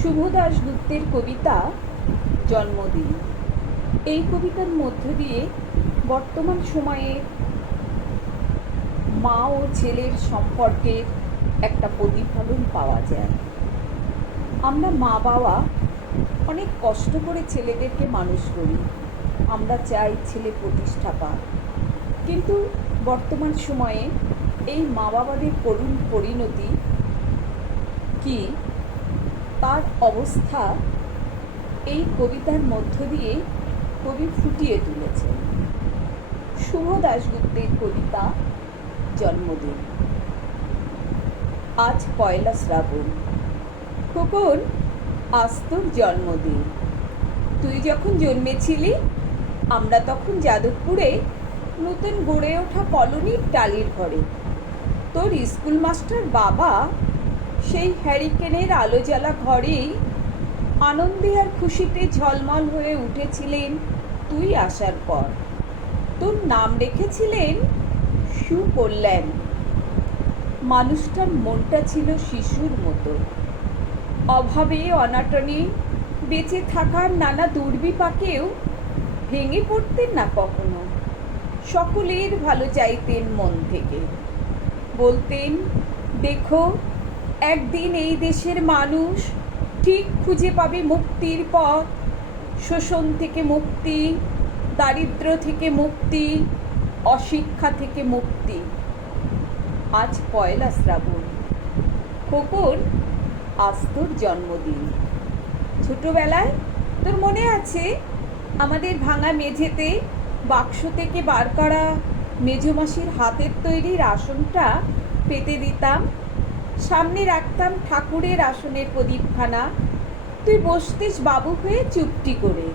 শুভ দাশগুপ্তের কবিতা জন্মদিন। এই কবিতার মধ্য দিয়ে বর্তমান সময়ে মা ও ছেলের সম্পর্কের একটা প্রতিফলন পাওয়া যায়। আমরা মা বাবা অনেক কষ্ট করে ছেলেদেরকে মানুষ করি, আমরা চাই ছেলে প্রতিষ্ঠা পাক। কিন্তু বর্তমান সময়ে এই মা বাবাদের করুণ পরিণতি কি, তার অবস্থা এই কবিতার মধ্য দিয়ে কবি ফুটিয়ে তুলেছেন। শুভ দাশগুপ্তের কবিতা জন্মদিন। আজ পয়লা শ্রাবণ। খোকন, আজ তোর জন্মদিন। তুই যখন জন্মেছিলি আমরা তখন যাদবপুরে নতুন গড়ে ওঠা কলোনির টালির ঘরে। তোর স্কুল মাস্টার বাবা সেই হ্যারিকেনের আলো জ্বালা ঘরেই আনন্দে আর খুশিতে ঝলমল হয়ে উঠেছিলেন তুই আসার পর। তোর নাম রেখেছিলেন সুকল্যাণ। মানুষটার মনটা ছিল শিশুর মতো, অভাবে অনাটনে বেঁচে থাকার নানা দুর্বিপাকেও ভেঙে পড়তেন না কখনো। সকলের ভালো চাইতেন মন থেকে, বলতেন, দেখো একদিন এই দেশের মানুষ ঠিক খুঁজে পাবে মুক্তির পথ, শোষণ থেকে মুক্তি, দারিদ্র থেকে মুক্তি, অশিক্ষা থেকে মুক্তি। আজ পয়লা শ্রাবণ। খোকন, আজ তোর জন্মদিন। ছোটবেলায় তোর মনে আছে আমাদের ভাঙা মেঝেতে বাক্স থেকে বার করা মেজমাসির হাতের তৈরির আসনটা পেতে দিতাম, সামনে রাখতাম ঠাকুরের আসনের প্রদীপখানা, তুই বসতিস বাবু হয়ে চুপটি করে।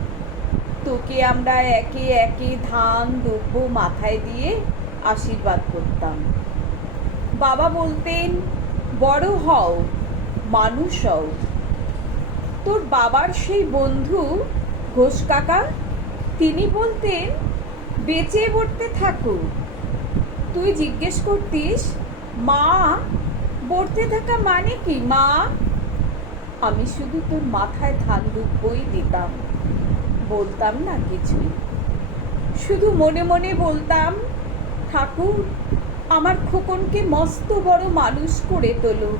তোকে আমরা একে একে ধান দুব্য মাথায় দিয়ে আশীর্বাদ করতাম। বাবা বলতেন, বড় হও, মানুষ হও। তোর বাবার সেই বন্ধু ঘোষ কাকা, তিনি বলতেন, বেঁচে পড়তে থাকো। তুই জিজ্ঞেস করতিস, মা পড়তে থাকা মানে কি মা? আমি শুধু তোর মাথায় ধান দুব্বই দিতাম, বলতাম না কিছুই। শুধু মনে মনে বলতাম, ঠাকুর আমার খোকনকে মস্ত বড় মানুষ করে তোলো।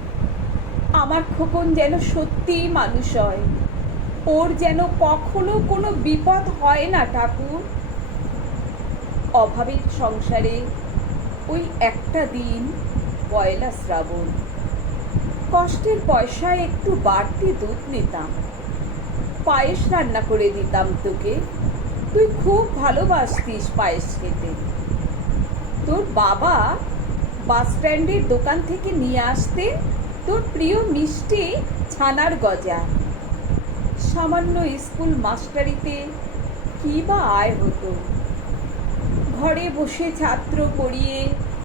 আমার খোকন যেন সত্যিই মানুষ হয়, ওর যেন কখনো কোনো বিপদ হয় না ঠাকুর। অভাবের সংসারে ওই একটা দিন পয়লা শ্রাবণ, কষ্টের পয়সায় একটু বাড়তি দুধ নিতাম, পায়েস রান্না করে দিতাম তোকে। তুই খুব ভালোবাসতিস পায়েস খেতে। তোর বাবা বাস স্ট্যান্ডের দোকান থেকে নিয়ে আসতেন তোর প্রিয় মিষ্টি ছানার গজা। সামান্য স্কুল মাস্টারিতে কী বা আয় হতো। ঘরে বসে ছাত্র পড়িয়ে